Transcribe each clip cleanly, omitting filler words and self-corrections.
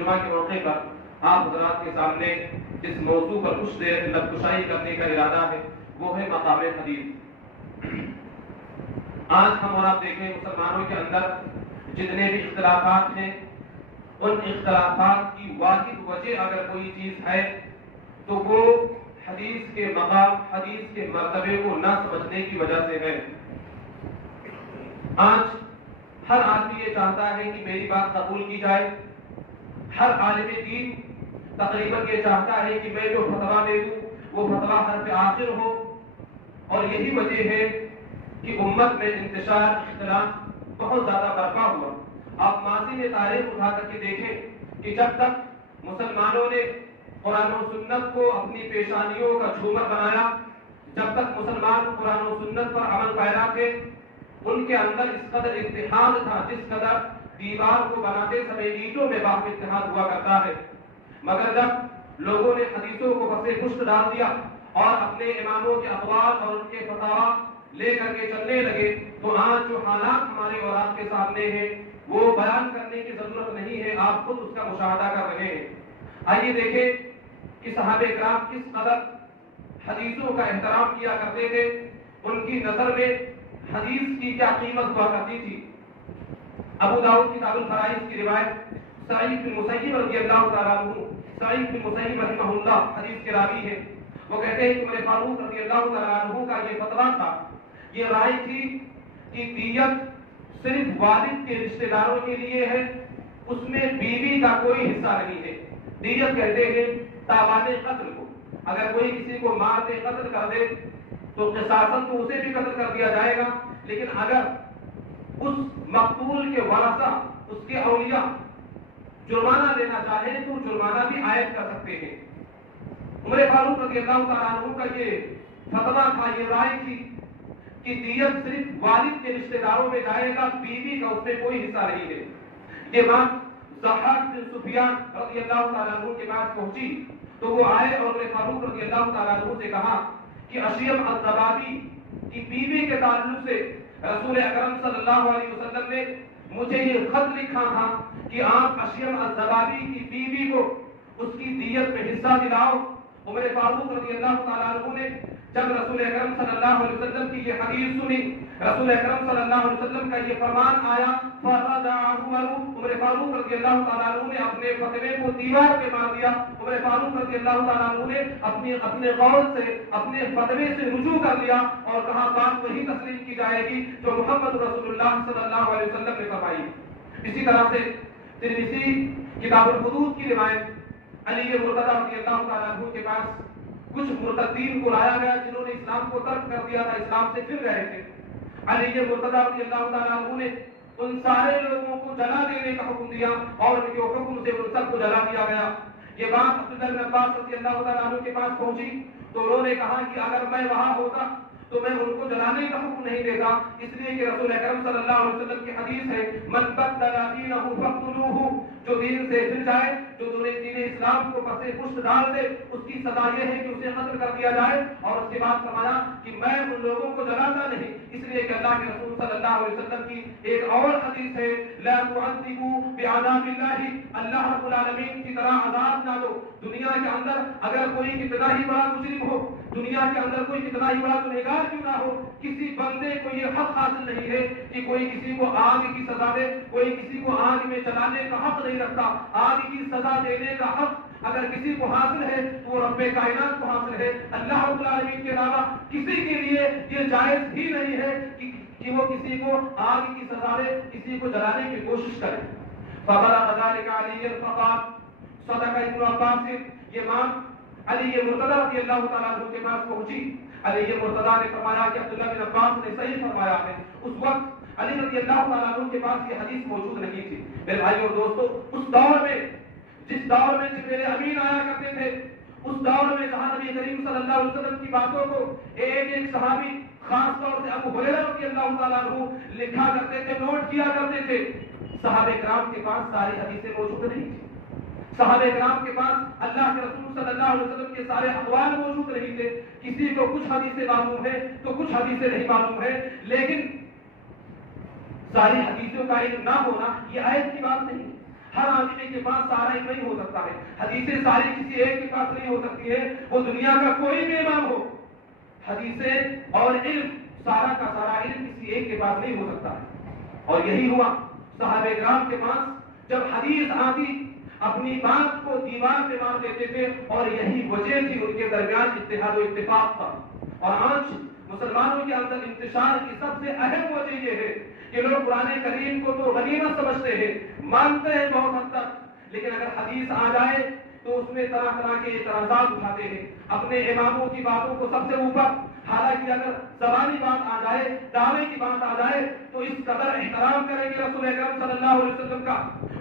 جمعہ کے موقع پر آپ حضرات کے سامنے جس موضوع پر کچھ دیر لب کشائی کرنے کا ارادہ ہے وہ ہے مقام حدیث۔ آج ہم اور آپ دیکھیں مسلمانوں کے اندر جتنے بھی اختلافات ہیں، ان اختلافات کی واحد وجہ اگر کوئی چیز ہے تو وہ حدیث کے مقام، حدیث کے مرتبے کو نہ سمجھنے کی وجہ سے ہے۔ آج ہر آدمی یہ چاہتا ہے کہ میری بات قبول کی جائے، ہر عالم دین تقریباً یہ چاہتا ہے کہ میں جو فتویٰ دے دوں وہ فتویٰ حرف آخر ہو، اور یہی وجہ ہے کہ امت میں انتشار اختلاف بہت زیادہ برپا ہوا۔ آپ ماضی میں تاریخ اٹھا کر کے دیکھیں کہ جب تک مسلمانوں نے قرآن و سنت کو اپنی پیشانیوں کا جھومر بنایا، جب تک مسلمان قرآن و سنت پر عمل پیرا تھے، ان کے اندر اس قدر اتحاد تھا جس قدر دیوار کو بناتے سمے اینٹوں میں باہم اتحاد ہوا کرتا ہے۔ مگر جب لوگوں نے حدیثوں کو پسے پشت ڈال دیا اور اپنے اماموں کے اقوال اور ان کے فتاویٰ لے کر کے چلنے لگے، تو آج جو حالات ہمارے اور آپ کے سامنے ہیں وہ بیان کرنے کی ضرورت نہیں ہے، آپ خود اس کا مشاہدہ کر رہے ہیں۔ آئیے دیکھیں کہ صحابہ کرام کس قدر حدیثوں کا احترام کیا کرتے تھے، ان کی نظر میں حدیث کی کیا قیمت ہوا کرتی تھی۔ ابو داؤد کتاب الفرائض کی روایت سعید بن مسیب رضی اللہ تعالیٰ عنہ، سعید بن مسیب رحمہ اللہ حدیث کے راوی ہیں، وہ کہتے ہیں کہ عمر فاروق رضی اللہ تعالیٰ عنہ کا یہ فتویٰ تھا، یہ رائے تھی کہ دیت صرف والد کے رشتہ داروں کے لیے ہے، اس میں بیوی کا کوئی حصہ نہیں ہے۔ دیت کہتے ہیں تاوان قتل کو، اگر کوئی کسی کو مار دے، قتل کر دے تو قصاصاً تو اسے بھی قتل کر دیا جائے گا، لیکن اگر اس مقتول کے ورثہ، اس کے اولیاء جرمانہ دینا چاہیں تو جرمانہ بھی عائد کر سکتے ہیں۔ عمر فاروق رضی اللہ تعالیٰ عنہ کا یہ فتویٰ تھا، یہ رائے تھی کہ دیت صرف والد کے رشتہ داروں میں جائے گا، بیوی کا اس میں کوئی حصہ نہیں ہے۔ یہ بات ضحاک بن سفیان رضی اللہ تعالیٰ عنہ کے پاس پہنچی تو وہ آئے اور عمر فاروق رضی اللہ تعالیٰ عنہ سے کہا کہ اشیم الضبابی کی بیوی کے تعلق سے رسول اکرم صلی اللہ علیہ وسلم نے مجھے یہ خط لکھا تھا کہ آپ اشیم الضبابی کی بیوی کو اس کی دیت میں حصہ دلاؤ۔ عمر فاروق رضی اللہ تعالیٰ عنہ نے جب رسول اکرم صلی اللہ علیہ وسلم کی یہ حدیث سنی، رسول اکرم صلی اللہ علیہ وسلم کا یہ فرمان آیا، عمر فاروق رضی اللہ تعالیٰ عنہ نے اپنے فتوے کو دیوار پہ مار دیا۔ عمر فاروق رضی اللہ تعالیٰ عنہ نے اپنے قول سے، اپنے فتوے سے رجوع کر لیا اور کہا بات وہی تسلیم کی جائے گی جو محمد رسول اللہ صلی اللہ علیہ وسلم نے فرمائی۔ اسی طرح سے ترمذی کتاب الحدود کی روایت علی مرتضیٰ رضی اللہ تعالیٰ عنہ کے پاس کچھ مرتدین کو لایا گیا جنہوں نے اسلام کو ترک کر دیا تھا، اسلام سے پھر گئے تھے۔ علی مرتضیٰ رضی اللہ تعالیٰ عنہ نے ان سارے لوگوں کو جلا دینے کا حکم دیا اور ان کے حکم سے ان سب کو جلا دیا گیا۔ یہ بات عبداللہ بن عباس رضی اللہ تعالیٰ عنہ کے پاس پہنچی تو انہوں نے کہا کہ اگر میں وہاں ہوتا تو میں ان کو جلانے کا حکم نہیں دیتا، اس لیے کہ رسول اکرم صلی اللہ علیہ وسلم کی حدیث ہے من بدل دینہ فاقتلوہ، جو دین سے پھر جائے، جو دین اسلام کو پسے پشت ڈال دے، اس کی سزا یہ ہے کہ اسے قتل کر دیا جائے۔ اور اس کے بعد فرمایا کہ میں ان لوگوں کو جلاتا نہیں، اس لیے کہ اللہ کے رسول صلی اللہ علیہ وسلم کی ایک اور حدیث ہے لا تعذبوا بعذاب اللہ، اللہ رب العالمین کی طرح عذاب نہ دو۔ دنیا کے اندر اگر کوئی کتنا ہی بڑا مجرم ہو، دنیا کے اندر کوئی کتنا ہی بڑا گنہگار کیوں نہ ہو، کسی بندے کو یہ حق حاصل نہیں ہے کہ کوئی کسی کو آگ کی سزا دے، کوئی کسی کو آگ میں چلانے کا حق نہیں رکھتا۔ آگ کی سزا دینے کا حق اگر کسی کو حاصل ہے تو وہ رب کائنات کو حاصل ہے، اللہ رب العالمین کے علاوہ کسی کے لیے یہ جائز ہی نہیں ہے کہ وہ کسی کو آگ کی سزا دے، کسی کو جلانے کی کوشش کرے۔ فبلغ ذلك علی فقال صدق ابن عباس، یہ بات علی مرتضیٰ رضی اللہ تعالیٰ عنہ کے پاس پہنچی۔ علی مرتضیٰ نے فرمایا کہ عبداللہ بن عباس نے صحیح فرمایا ہے۔ اس وقت علی رضی اللہ تعالیٰ عنہ کے پاس یہ حدیث موجود نہیں تھی۔ میرے بھائی اور دوستو، اس دور میں جس دور میں جبریل امین آیا کرتے تھے، اس دور میں جہاں نبی کریم صلی اللہ علیہ وسلم کی باتوں کو ایک ایک صحابی، خاص طور سے ابو ہریرہ رضی اللہ تعالیٰ عنہ لکھا کرتے تھے، نوٹ کیا کرتے تھے، صحابہ کرام کے پاس ساری حدیثیں موجود نہیں تھی۔ صحابہ کرام کے پاس اللہ کے رسول صلی اللہ علیہ وسلم کے سارے اقوال موجود نہیں تھے۔ کسی کو کچھ حدیثیں معلوم ہے تو کچھ حدیثیں نہیں معلوم ہے، لیکن ساری حدیثوں کا علم نہ ہونا یہ آیت کی بات نہیں۔ ہر آدمی کے پاس سارا علم نہیں ہو سکتا ہے، حدیثیں ساری کسی ایک کے پاس نہیں ہو سکتی ہے، وہ دنیا کا کوئی بھی امام ہو، حدیثیں اور علم سارا کا سارا علم کسی ایک کے پاس نہیں ہو سکتا ہے۔ اور یہی ہوا صحابہ کرام کے پاس جب حدیث آتی اپنی بات کو دیوار پہ مار دیتے تھے، اور یہی وجہ تھی ان کے درمیان اتحاد و اتفاق کا۔ اور آج مسلمانوں کے اندر انتشار کی سب سے اہم وجہ یہ ہے کہ لوگ قرآن کریم کو تو غنیمت سمجھتے ہیں، مانتے ہیں بہت حد تک، لیکن اگر حدیث آ جائے تو اس میں طرح طرح کے اعتراضات اٹھاتے ہیں، اپنے اماموں کی باتوں کو سب سے اوپر، حالانکہ اگر زبانی بات آ جائے، دعوے کی بات آ جائے تو اس قدر احترام کریں گے رسول اکرم صلی اللہ علیہ وسلم کا،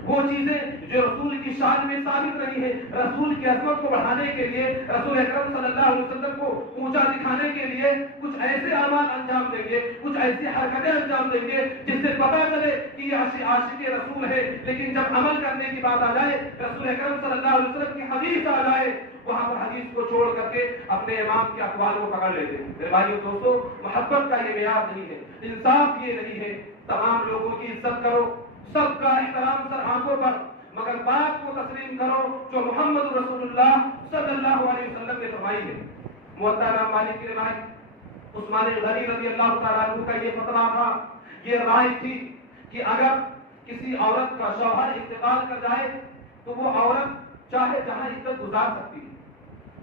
وہ چیزیں جو رسول کی شان میں ثابت رہی ہے، رسول کی عظمت کو بڑھانے کے لیے، رسول اکرم صلی اللہ علیہ وسلم کو اونچا دکھانے کے لیے کچھ ایسے اعمال انجام دیں گے، کچھ ایسی حرکتیں انجام دیں گے جس سے پتہ چلے کہ یہ عاشق رسول ہے، لیکن جب عمل کرنے کی بات آ جائے، رسول اکرم صلی اللہ علیہ وسلم کی حدیث آ جائے، وہاں پر حدیث کو چھوڑ کر کے اپنے امام کے اقوال کو پکڑ لیتے ہیں۔ میرے بھائیو دوستو، محبت کا یہ معیار نہیں ہے، انصاف یہ نہیں ہے، تمام لوگوں کی عزت کرو، سب کا احترام سر آنکھوں پر، مگر بات کو تسلیم کرو جو محمد رسول اللہ صلی اللہ علیہ وسلم نے فرمائی ہے۔ موطا امام مالک کی روایت، عثمان غنی رضی اللہ تعالیٰ عنہ کا یہ فتویٰ تھا، یہ رائے تھی کہ اگر کسی عورت کا شوہر انتقال کر جائے تو وہ عورت چاہے جہاں عزت گزار سکتی ہے،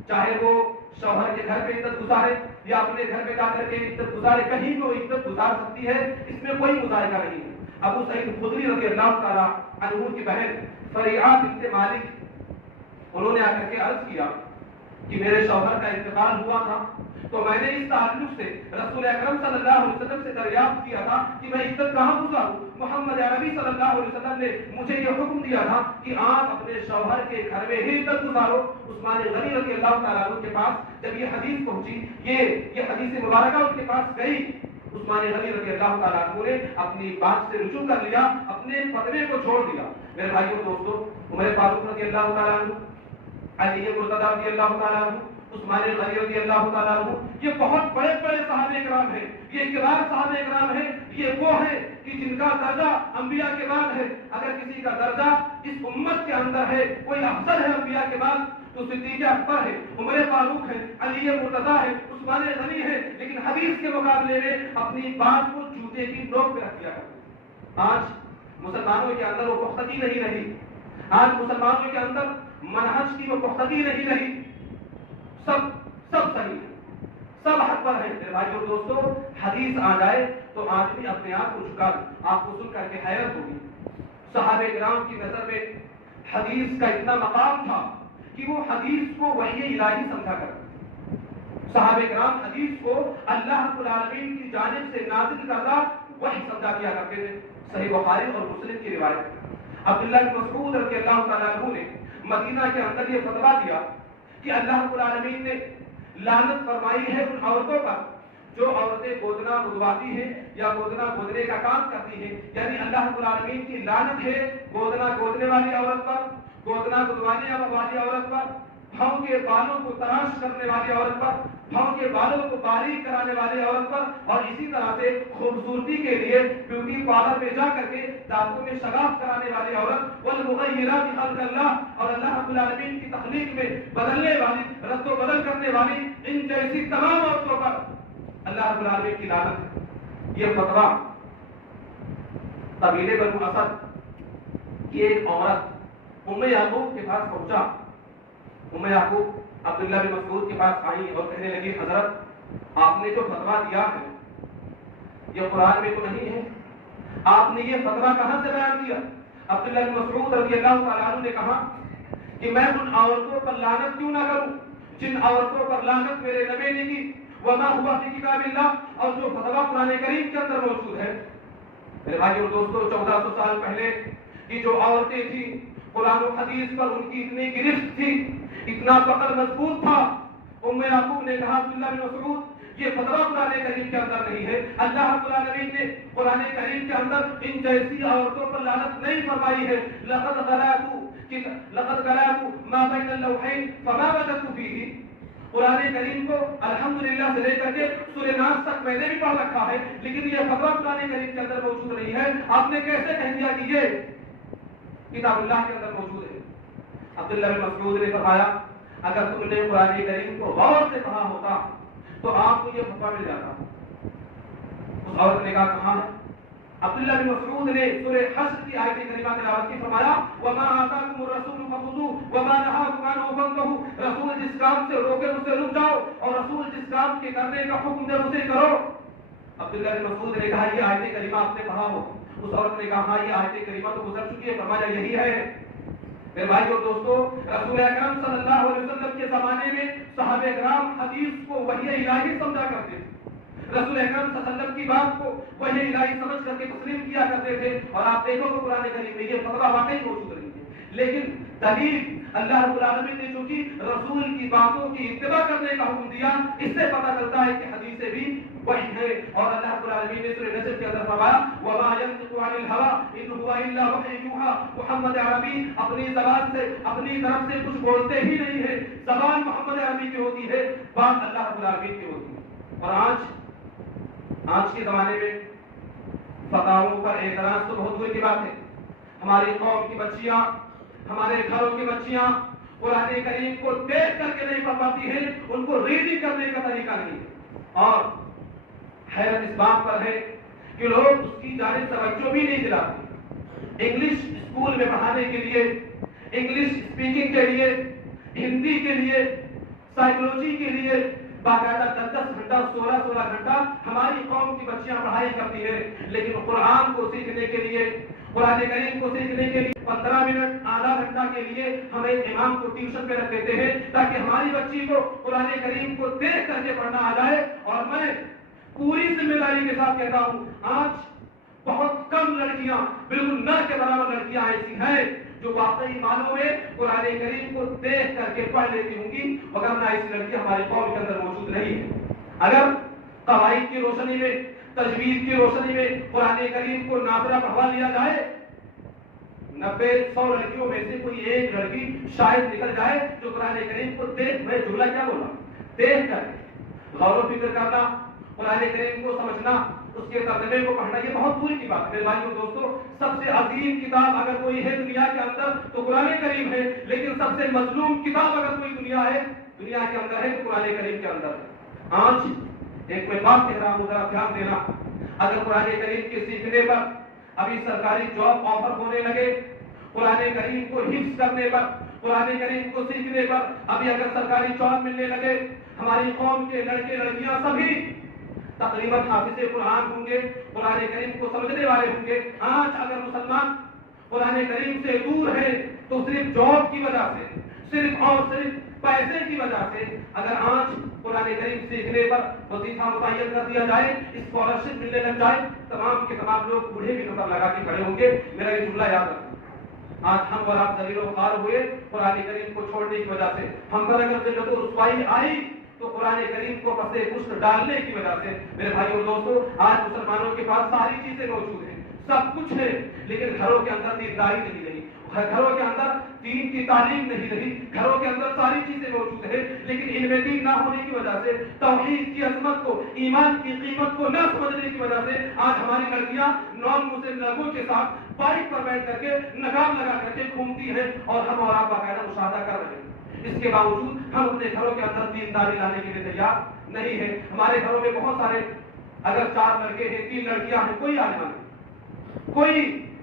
چاہے وہ شوہر کے گھر پہ عزت گزارے یا اپنے گھر پہ جا کر کے عزت گزارے، کہیں بھی وہ عزت گزار سکتی ہے، اس میں کوئی مذائقہ نہیں ہے۔ ابو سعید خدری رضی اللہ تعالیٰ عنہ کی بہن فریعہ بنت مالک، انہوں نے آ کر کے عرض کیا کہ میرے شوہر کا انتقال ہوا تھا تو میں نے اس تعلق سے رسول اکرم صلی اللہ علیہ وسلم سے دریافت کیا تھا کہ میں عزت کہاں گزاروں۔ محمد عربی صلی اللہ علیہ وسلم نے مجھے یہ حکم دیا تھا کہ آپ اپنے شوہر کے گھر میں ہی عزت گزارو۔ عثمان غنی رضی اللہ تعالیٰ عنہ کے پاس جب یہ حدیث پہنچی، یہ حدیث مبارکہ ان کے پاس گئی، عثمان غنی رضی اللہ تعالیٰ عنہ نے اپنی بات سے رجوع کر لیا، اپنے فتوے کو چھوڑ دیا۔ میرے بھائیوں دوستو، عمر فاروق رضی اللہ تعالیٰ عنہ، علی مرتضیٰ رضی اللہ تعالیٰ عنہ، عثمان غنی رضی اللہ تعالیٰ عنہ، یہ بہت بڑے بڑے صحابہ کرام ہیں، یہ کبار صحابہ کرام ہیں، یہ وہ ہیں کہ جن کا درجہ انبیاء کے بعد ہے۔ اگر کسی کا درجہ اس امت کے اندر ہے، کوئی افضل ہے انبیاء کے بعد، تو صدیق اکبر ہے، عمر فاروق ہے، علی مرتضیٰ ہے، عثمان غنی ہے، لیکن حدیث کے مقابلے میں اپنی بات کو جوتے کی نوک پہ رکھ دیا کرتے۔ آج مسلمانوں کے اندر وہ پختگی نہیں رہی، آج مسلمانوں کے اندر منہج کی وہ پختگی نہیں رہی، سب صحیح ہے، سب حق پر ہے۔ میرے بھائیو دوستو، حدیث آ جائے تو آدمی اپنے آپ کو جھکا دے۔ آپ کو سن کر کے حیرت ہوگی، صحابہ کرام کی نظر میں حدیث کا اتنا مقام تھا کہ وہ حدیث کو وحی الہی سمجھا کرتے۔ صحابہ کرام حدیث کو اللہ رب العالمین کی جانب سے نازل کردہ وحی سمجھا کیا کرتے تھے۔ صحیح بخاری اور مسلم کی روایت، عبداللہ بن مسعود رضی اللہ تعالیٰ عنہ نے مدینہ کے اندر یہ فتویٰ دیا کہ اللہ رب العالمین نے لعنت فرمائی ہے ان عورتوں پر جو عورتیں گودنا گدواتی ہیں یا گودنا گودنے کا کام کرتی ہیں، یعنی اللہ رب العالمین کی لعنت ہے گودنا گودنے والی عورت پر، گودنا گدوانے والی عورت پر، بھاؤں کے بالوں کو تراش کرنے والی عورت پر، بھاؤں کے بالوں کو باریک کرانے والی عورت پر، اور اسی طرح سے خوبصورتی کے لیے بیوٹی پارلر میں جا کر کے دانتوں میں شگاف کرانے والی عورت، والمغیرات خلق اللہ، اور اللہ رب العالمین کی تخلیق میں بدلنے والی، رد و بدل کرنے والی ان جیسی تمام عورتوں پر اللہ رب العالمین کی لعنت۔ یہ فتویٰ قبیلے بنو اسد کی ایک عورت ام یعقوب کے پاس پہنچا۔ ام یعقوب عبداللہ بن مسعود کے پاس آئی اور کہنے لگی، حضرت آپ نے جو فتویٰ دیا ہے یہ قرآن میں تو نہیں ہے، آپ نے یہ فتویٰ کہاں سے بیان کیا؟ عبداللہ بن مسعود رضی اللہ تعالیٰ عنہ نے کہا کہ میں ان عورتوں پر لعنت کیوں نہ کروں جن عورتوں پر لعنت میرے نبی نے کی، وما ہوا فی کتاب اللہ، اور جو فتویٰ قرآن کریم کے اندر موجود ہے۔ میرے بھائیو دوستو، 1400 سال پہلے کی جو عورتیں تھیں، قرآن و حدیث پر ان کی اتنی گرفت تھی، اتنا پکڑ مضبوط تھا، ام یعقوب نے کہا عبداللہ بن مسعود یہ فتویٰ قرآن کریم کے اندر نہیں ہے، اللہ رب العالمین نے قرآن کریم کے اندر ان جیسی عورتوں پر لعنت نہیں فرمائی ہے۔ لقد قرأت ما بین اللوحین فما وجدت فیہ، قرآن کریم کو الحمدللہ سے لے کر کے سورہ ناس تک میں نے بھی پڑھ رکھا ہے، لیکن یہ فتویٰ قرآن کریم کے اندر موجود نہیں ہے۔ آپ نے کیسے کہہ دیا کہ کتاب اللہ کے اندر موجود ہے۔ عبداللہ بن مسعود نے فرمایا اگر تم نے قرآن کریم کو غور سے پڑھا ہوتا تو آپ کو یہ فتویٰ مل جاتا۔ اس عورت نے کہا کہاں ہے؟ عبداللہ بن مسعود نے سورہ حشر کی آیت کریمہ تلاوت کی، فرمایا وَمَا آتَاكُمُ الرَّسُولُ فَخُذُوهُ وَمَا نَهَاكُمْ عَنْهُ فَانتَهُوا، رسول جس کام سے روکے اس سے رک جاؤ اور رسول جس کام کے کرنے کا حکم دے اسے کرو۔ عبداللہ بن مسعود نے کہا یہ آیت کریمہ آپ نے پڑھا ہو؟ اس عورت نے کہا ہاں یہ آیت کریمہ تو گزر چکی ہے۔ فرمایا یہی ہے۔ میرے بھائی اور دوستو، رسول اکرم صلی اللہ علیہ وسلم کے زمانے میں صحابہ کرام حدیث کو وحی الہی سمجھا کرتے تھے، رسول اکرم صلی اللہ علیہ وسلم کی بات کو وحی الہی سمجھ کر کے تسلیم کیا کرتے تھے، اور آپ دیکھو کہ قرآن کریم میں یہ فتویٰ واقعی موجود رہی ہے۔ لیکن دلیل اللہ رب العالمین نے جو کہ رسول کی باتوں کی اتباع کرنے کا حکم دیا، اس سے پتہ چلتا ہے کہ حدیثیں بھی وحی ہے۔ اور اللہ رب العالمین نے سورہ نجم کے اندر فرمایا وَمَا يَنطِقُ عَنِ الْهَوَىٰ إِنْ هُوَ إِلَّا وَحْيٌ يُوحَىٰ، محمد عربی اپنی زبان سے اپنی طرف سے کچھ بولتے ہی نہیں ہے، زبان محمد عربی کی ہوتی ہے، بات اللہ رب العالمین کی ہوتی ہے۔ اور آج کے زمانے میں فتاووں پر اعتراض تو بہت دور کی بات ہے۔ ہماری قوم کی بچیاں، ہمارے گھروں کی بچیاں قرآن کریم کو دیکھ کر کے نہیں پڑھ پاتی ہیں، ان کو ریڈنگ کرنے کا طریقہ نہیں ہے۔ اور حیرت اس بات پر ہے کہ لوگ اس کی جانب توجہ بھی نہیں دلاتے۔ انگلش اسکول میں پڑھانے کے لیے، انگلش اسپیکنگ کے لیے، ہندی کے لیے، سائیکولوجی کے لیے باقاعدہ 10 گھنٹہ 16 گھنٹہ ہماری قوم کی بچیاں پڑھائی کرتی ہے، لیکن قرآن کو سیکھنے کے لیے، قرآن کریم کو سیکھنے کے لیے 15 منٹ آدھا گھنٹہ کے لیے ہمیں امام کو ٹیوشن پہ رکھ دیتے ہیں تاکہ ہماری بچی کو قرآن کریم کو دیکھ کر کے پڑھنا آ جائے۔ اور میں پوری ذمہ داری کے ساتھ کہتا ہوں آج بہت کم لڑکیاں، بالکل نہ کے برابر لڑکیاں ایسی ہیں جو واقعی معنوں میں قرآن کریم کو دیکھ کر کے پڑھ لیتی ہوں گی، وگرنہ ایسی لڑکیاں ہماری قوم کے اندر موجود نہیں ہے۔ اگر قواعد کی روشنی میں، تجوید کی روشنی میں قرآن کریم کو نافرہ پڑھوا لیا جائے، 90-100 لڑکیوں میں سے کوئی ایک لڑکی شاید نکل جائے جو قرآن کریم کو دیکھ، میں جملہ کیا بولا، دیکھ کر غور و فکر کرنا، قرآن کریم کو سمجھنا، اس کے ترجمے کو پڑھنا، یہ بہت دور کی بات ہے۔ میرے بھائیو دوستو، سب سے عظیم کتاب اگر کوئی ہے دنیا کے اندر تو قرآن کریم ہے، لیکن سب سے مظلوم کتاب اگر کوئی دنیا کے اندر ہے تو قرآن کریم کے اندر ہے۔ آج ایک میں بات کہہ رہا ہوں، ذرا دھیان دینا، اگر قرآن کریم کے سیکھنے پر ابھی سرکاری جاب آفر ہونے لگے، قرآن کریم کو حفظ کرنے پر، قرآن کریم کو سیکھنے پر ابھی اگر سرکاری جاب ملنے لگے، ہماری قوم کے لڑکے لڑکیاں سبھی تقریباً حافظ قرآن ہوں گے، قرآن کریم کو سمجھنے والے ہوں گے۔ آج اگر مسلمان قرآن کریم سے دور ہے تو صرف جاب کی وجہ سے، صرف اور صرف پیسے کی وجہ سے، اگر آج قرآن کریم سیکھنے پر وظیفہ متعین کر دیا جائے، اسکالرشپ ملنے لگ جائے، تمام کے تمام لوگ بوڑھے بھی نظر لگا کے کھڑے ہوں گے۔ میرا یہ جملہ یاد رکھیں، آج ہم اور آپ ذلیل و خوار ہوئے قرآن کریم کو چھوڑنے کی وجہ سے، ہم پر اگر ذلت و رسوائی آئی تو قرآن کریم کو پسے پشت ڈالنے کی وجہ سے۔ میرے بھائیو دوستو، آج مسلمانوں کے پاس ساری چیزیں موجود ہیں، سب کچھ ہے، لیکن گھروں کے اندر دینداری نہیں رہی، گھروں کے اندر دین کی تعلیم نہیں رہی، گھروں کے اندر ساری چیزیں موجود ہیں، لیکن ان میں دین نہ ہونے کی وجہ سے، توحید کی عظمت کو، ایمان کی قیمت کو نہ سمجھنے کی وجہ سے آج ہماری لڑکیاں نان مسلم لڑکوں کے ساتھ بائک پر بیٹھ کر کے نقاب لگا کر کے گھومتی ہیں، اور ہم اور آپ باقاعدہ مشاہدہ کر رہے ہیں۔ اس کے باوجود ہم اپنے گھروں کے اندر دینداری لانے کے لیے تیار نہیں ہے۔ ہمارے گھروں میں بہت سارے، اگر 4 لڑکے ہیں، 3 لڑکیاں ہیں، کوئی عالمہ نہیں، کوئی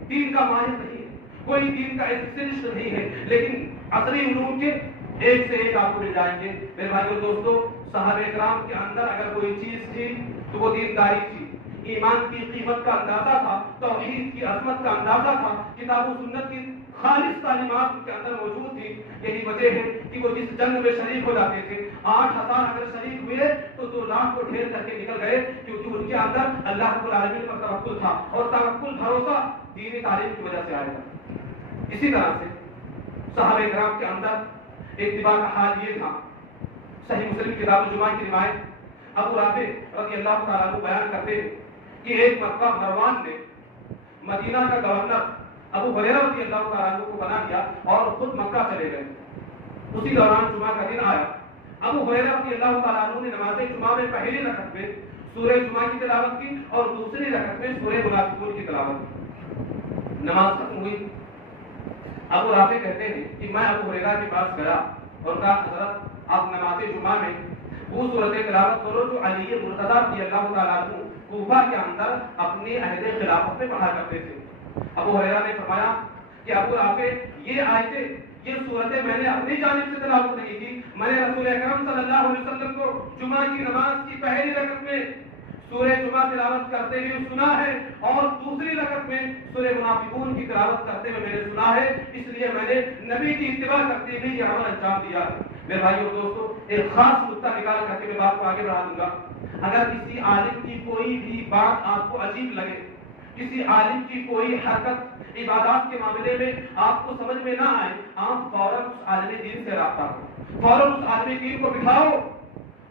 دین کا ماہر نہیں ہے، کوئی دین کا اسپیشلسٹ نہیں ہے، لیکن عصری علوم کے ایک سے ایک آپ کو مل جائیں گے۔ میرے بھائیو دوستو، صحابہ کرام کے اندر اگر کوئی چیز تھی تو وہ دینداری تھی، ایمان کی قیمت کا اندازہ تھا، توحید کی عظمت کا اندازہ تھا، کتاب و سنت کی خالص تعلیمات ان کے اندر موجود تھی۔ یہی وجہ ہے کہ وہ جس جنگ میں شریک ہو جاتے تھے، 8000 اگر شریک ہوئے تو 2 لاکھ کو ڈھیر کر کے نکل گئے، کیونکہ ان کے اندر اللہ رب العالمین پر توکل تھا، اور توکل بھروسہ دینی تعلیم کی وجہ سے آیا تھا۔ اسی طرح سے صحابہ کرام کے اندر اتباع کا حال یہ تھا۔ صحیح مسلم کتاب الجمعہ کی روایت ابو رافع رضی اللہ تعالیٰ عنہ بیان کرتے ہیں کہ ایک مرتبہ مروان نے مدینہ کا گورنر ابو ہریرہ رضی اللہ تعالیٰ عنہ کو بنا دیا اور خود مکہ چلے گئے۔ اسی دوران جمعہ کا دن آیا، ابو ہریرہ رضی اللہ تعالیٰ عنہ نے نماز جمعہ میں پہلی رکعت میں سورہ جمعہ کی تلاوت کی اور دوسری رکعت میں سورہ منافقون کی تلاوت کی۔ نماز ختم ہوئی، ابو رافع کہتے ہیں کہ میں ابو ہریرہ کے پاس گیا اور کہا حضرت آپ نماز جمعہ میں وہ صورت تلاوت کرو جو علی مرتضیٰ رضی اللہ تعالیٰ عنہ کوفہ کے اندر اپنی عہد خلافت میں پڑھا کرتے تھے۔ ابو ہریرہ نے فرمایا کہ ابو رافع یہ آیتیں یہ صورتیں میں نے اپنی جانب سے تلاوت نہیں کی، میں نے رسول اکرم صلی اللہ علیہ وسلم کو جمعہ کی نماز کی پہلی رکعت میں سورہ جمعہ تلاوت کرتے ہوئے سنا ہے اور دوسری رکعت میں سورہ منافقون کی تلاوت کرتے ہوئے میں نے سنا ہے، اس لیے میں نے نبی کی اتباع کرتے ہوئے یہ عمل انجام دیا۔ میرے بھائیو دوستو، ایک خاص نقطہ نکال کر کے میں بات کو آگے بڑھا دوں گا۔ اگر کسی عالم کی کوئی بھی بات آپ کو عجیب لگے، کسی عالم کی کوئی حرکت عبادات کے معاملے میں آپ کو سمجھ میں نہ آئے، آپ فوراً اس عالم دین سے رابطہ کرو، فوراً اس عالم دین کو بٹھاؤ۔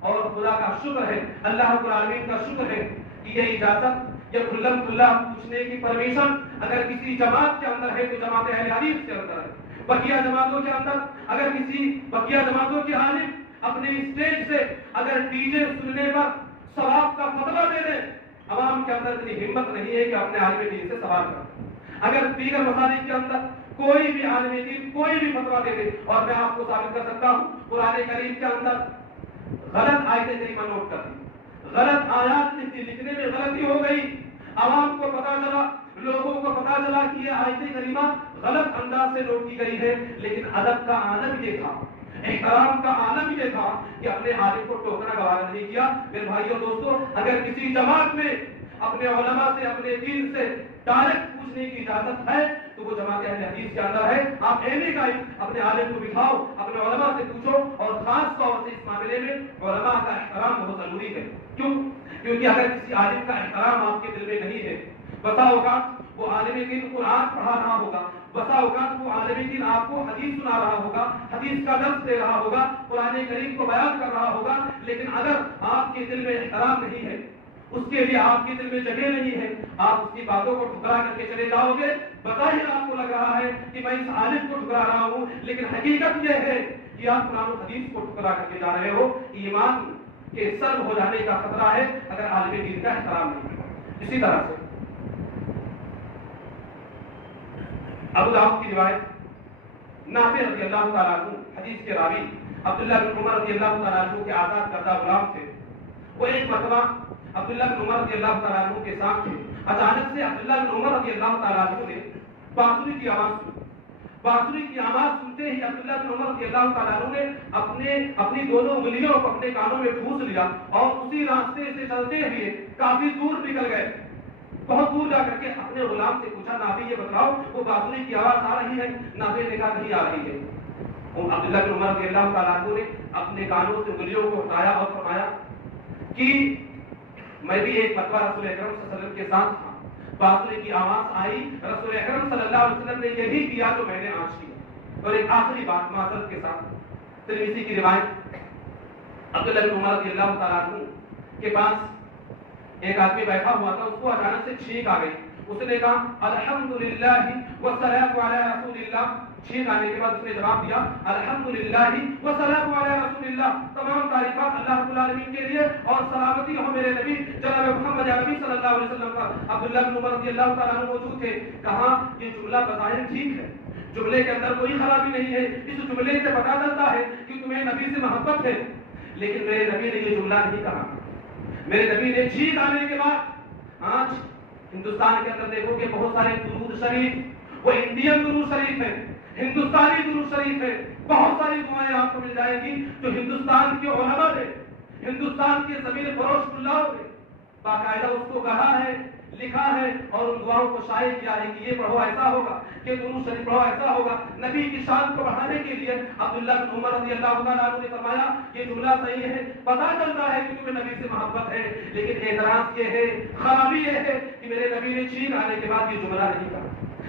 اور خدا کا شکر ہے، اللہ رب العالمین کا شکر ہے کہ یہ اجازت، یہ کھلم کھلا پوچھنے کی پرمیشن اگر کسی جماعت کے اندر ہے تو جماعت اہل حدیث کے اندر ہے۔ بقیہ جماعتوں کے اندر اگر کسی بقیہ جماعتوں کے عالم اپنے اسٹیج سے اگر ڈی جے سننے پر ثواب کا فتویٰ دے دیں، عوام کے اندر اتنی ہمت نہیں ہے کہ اپنے عالم دین سے سوال کریں۔ اگر دیگر مساجد کے اندر کوئی بھی عالم دین کوئی بھی فتویٰ دے دے، اور میں آپ کو ثابت کر سکتا ہوں قرآن کریم کے اندر غلط آیتیں کریمہ نوٹ کر دی، غلط آیات لکھنے میں غلطی ہو گئی، عوام کو پتا چلا، لوگوں کو پتا چلا کہ یہ آیت کریمہ غلط انداز سے نوٹ کی گئی ہے، لیکن ادب کا عالم یہ تھا، احترام کا عالم یہ تھا کہ اپنے عالم کو ٹوکنا گوارا نہیں کیا۔ میرے بھائیو دوستو، اگر کسی جماعت میں اپنے علماء سے اپنے دین سے ڈائریکٹ پوچھنے کی اجازت ہے تو وہ جماعت اہل حدیث کے اندر ہے۔ آپ اینی ٹائم اپنے عالم کو بٹھاؤ، اپنے علماء سے پوچھو، اور خاص طور سے اس معاملے میں علماء کا احترام بہت ضروری ہے۔ کیوں؟ کیونکہ اگر کسی عالم کا احترام آپ کے دل میں نہیں ہے، بسا اوقات وہ عالم دین قرآن پڑھا رہا ہوگا، بسا اوقات وہ عالم دین آپ کو حدیث سنا رہا ہوگا، حدیث کا درس دے رہا ہوگا، قرآن کریم کو بیان کر رہا ہوگا، لیکن اگر آپ کے دل میں احترام نہیں ہے، اس کے لیے آپ کے دل میں جگہ نہیں ہے، آپ اس کی باتوں کو ٹھکرا کر کے چلے جاؤ گے، بظاہر آپ کو لگ رہا ہے کہ میں اس عالم کو ٹھکرا رہا ہوں، لیکن حقیقت یہ ہے کہ آپ قرآن و حدیث کو ٹھکرا کر کے جا رہے ہو۔ ایمان کے سلب ہو جانے کا خطرہ ہے اگر عالم دین کا احترام نہیں ہے۔ اسی طرح سے ابو داؤد کی روایت، نافع رضی اللہ تعالیٰ عنہ حدیث کے راوی عبداللہ بن عمر رضی اللہ تعالیٰ عنہ کے آزاد کردہ غلام تھے۔ وہ ایک مرتبہ عبداللہ بن عمر رضی اللہ تعالیٰ عنہ کے ساتھ تھے، اچانک سے عبداللہ بن عمر رضی اللہ تعالیٰ عنہ نے بانسری کی آواز سنی۔ بانسری کی آواز سنتے ہی عبداللہ بن عمر رضی اللہ تعالیٰ عنہ نے اپنی دونوں انگلیوں کو اپنے کانوں میں ٹھوس لیا اور اسی راستے سے چلتے ہوئے کافی دور نکل گئے۔ بہت دور جا کر کے اپنے غلام سے پوچھا، نافع یہ بتاؤ وہ بانسری کی آواز آ رہی ہے؟ نافع نے کہا نہیں آ رہی ہے۔ عبداللہ بن عمر رضی اللہ تعالیٰ عنہ نے اپنے کانوں سے انگلیوں کو ہٹایا اور فرمایا کہ میں بھی ایک مرتبہ رسول اکرم صلی اللہ علیہ وسلم کے ساتھ تھا، بانسری کی آواز آئی، رسول اکرم صلی اللہ علیہ وسلم نے یہی کیا جو میں نے آج کیا۔ اور ایک آخری بات معذرت کے ساتھ، ترمذی کی روایت، عبداللہ بن عمر رضی اللہ تعالیٰ عنہ کے پاس ایک آدمی بیٹھا ہوا تھا، اس کو اچانک سے چھینک آ گئی، اس نے کہا الحمدللہ والصلاۃ علی رسول اللہ۔ چھینک آنے کے بعد اس نے جواب دیا الحمدللہ والصلاۃ علی رسول اللہ، تمام تعریفات اللہ رب العالمین کے لیے اور سلامتی ہو میرے نبی جناب محمد عربی صلی اللہ علیہ وسلم کا۔ عبداللہ بن عمر رضی اللہ تعالیٰ عنہ موجود تھے، کہا یہ جملہ بظاہر ٹھیک ہے، جملے کے اندر کوئی خرابی نہیں ہے، اس جملے سے پتہ چلتا ہے کہ تمہیں نبی سے محبت ہے، لیکن میرے نبی نے یہ جملہ نہیں کہا۔ میرے نبی نے چھینک آنے کے بعد، آج ہندوستان کے اندر دیکھو کہ بہت سارے درود شریف، وہ انڈین درود شریف ہے، ہندوستانی درود شریف ہے، بہت ساری دعائیں آپ کو مل جائیں گی جو ہندوستان کے علماء نے، ہندوستان کے زمین فروش اللہ نے باقاعدہ اس کو کہا ہے، لکھا ہے اور ان دعاؤں کو شائع کیا ہے کہ یہ پڑھو ایسا ہوگا، کہ درود شریف پڑھو ایسا ہوگا۔ نبی کی شان کو بڑھانے کے لیے عبداللہ بن عمر رضی اللہ تعالیٰ عنہ نے فرمایا یہ جملہ صحیح ہے، پتہ چلتا ہے کہ تمہیں نبی سے محبت ہے، لیکن اعتراض یہ ہے، خرابی یہ ہے کہ میرے نبی نے چھینک آنے کے بعد یہ جملہ نہیں کہا۔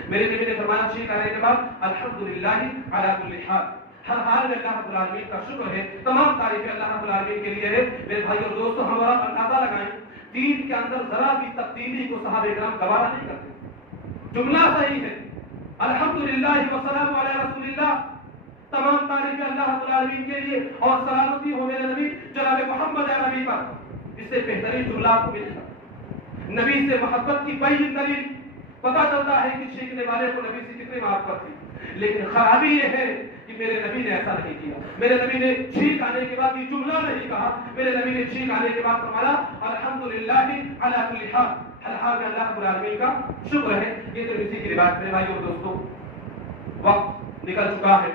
میرے نبی نے فرمایا چھینک آنے کے بعد الحمدللہ علی کل حال، ہر حال میں اللہ رب العالمین کا شکر ہے، تمام تعریفیں اللہ رب العالمین کے لیے ہے۔ میرے بھائی اور دوستو، ہمارا اندازہ لگائیں دین کے اندر ذرا بھی تبدیلی کو صحابہ کرام گوارا نہیں کرتے۔ جملہ صحیح ہے، الحمدللہ والسلام علی رسول اللہ، تمام تعریفیں اللہ رب العالمین کے لیے اور سلامتی ہو میرے نبی جناب محمد عربی پر۔ اس سے بہترین جملہ آپ کو مل جائے، نبی سے محبت کی پہلی دلیل پتہ چلتا ہے کہ چھینکنے والے کو نبی سے کتنی محبت تھی۔ لیکن خرابی یہ ہے کہ میرے نبی نے ایسا نہیں کیا. میرے نبی نے چھینک آنے کے بعد یہ جملہ نہیں کہا. میرے نبی نے چھینک آنے کے بعد فرمایا الحمدللہ علی کل حال, ہر حال میں اللہ رب العالمین کا شکر ہے. یہ تو اسی کی روایت. میرے بھائیو اور دوستو, وقت نکل چکا ہے.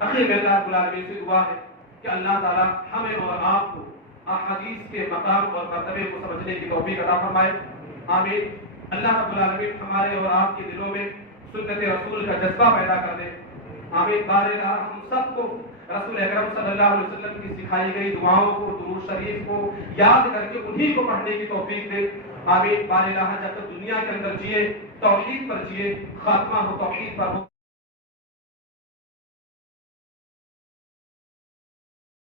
اخیر میں اللہ رب العالمین سے دعا ہے کہ اللہ تعالیٰ ہمیں اور آپ کو احادیث کے مقام اور مرتبے کو سمجھنے کی توفیق عطا فرمائے. آمین. اللہ رب العالمین ہمارے اور آپ کے دلوں میں سنت رسول کا جذبہ پیدا کر دے. آمین. بارے ہم سب کو رسول اکرم صلی اللہ علیہ وسلم کی سکھائی گئی دعاؤں کو, درود شریف کو یاد کر کے انہی کو پڑھنے کی توفیق دے. آمین. بارے جب تک دنیا کے اندر جیے توحید پر جیے, خاتمہ ہو توحید پر ہو.